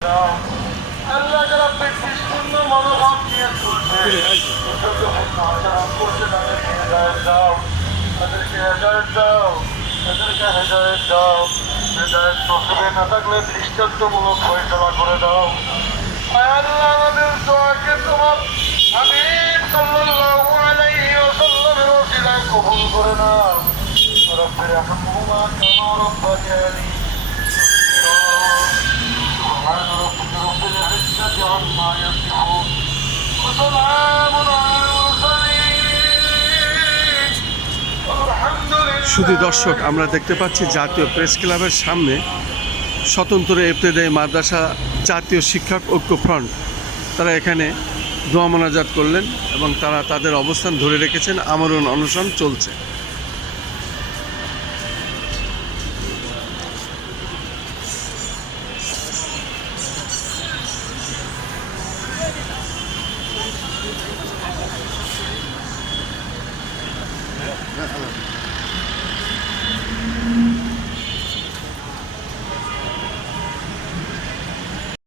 আল্লাহ যারা শূন্য মনোভাব নিয়ে চলছে তাদেরকে হেদায়েত দাও, তাদেরকে হেদায়েত দাও। হেদায়েত নসিবে না থাকলে দৃষ্টান্তমূলক ফয়সালা করে দাও। আল্লাহ আমাদের দোয়াকে তোমার হাবিব সাল্লাল্লাহু আলাইহি ওয়াসাল্লামের ওসিলায় কবুল করে নাও। রব্বির রহমহুমা কামা রব্বায়ানি سبحان ربك رب العزة عما يصفون وسلام على المرسلين والحمد لله। শুধু দর্শক, আমরা দেখতে পাচ্ছি জাতীয় প্রেস ক্লাবের সামনে স্বতন্ত্র ইবতেদায়ী মাদ্রাসা জাতীয় শিক্ষক ঐক্য ফ্রন্ট তারা এখানে দোয়া মোনাজাত করলেন এবং তারা তাদের অবস্থান ধরে রেখেছেন। আমরণ অনশন চলছে।